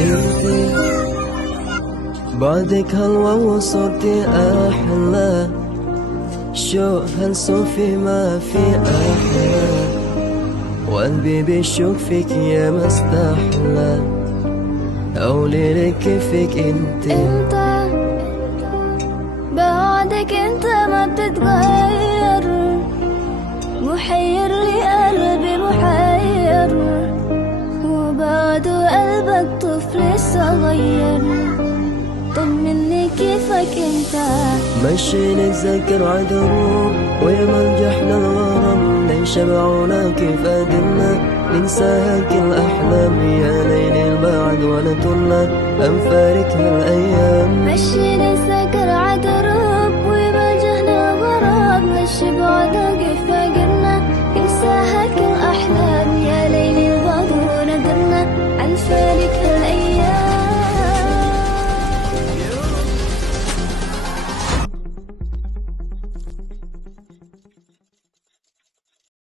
انتي بعدك هلوى وصرتي أحلى، شوق هالصوفي ما في أحلى، وقلبي بيشوف فيك يا ما استحلى، قولي لك كيفك انت بعدك انت ما بتتغير، محير لي قلبي محير، وبعده قلبك طفل صغير، طمني كيفك انت. مشي نتذكر عدروب ويما نجحنا الغرام، ليش شبعونا كيف قدرنا ننساها كل أحلام، يا ليل البعد ولا طلنا أنفارك هالأيام. مشي نتذكر عدروب ويما نجحنا الغرام، ليش بعدها كيف قدرنا ننساها كل أحلام، يا ليل البعد ولا طلنا أنفارك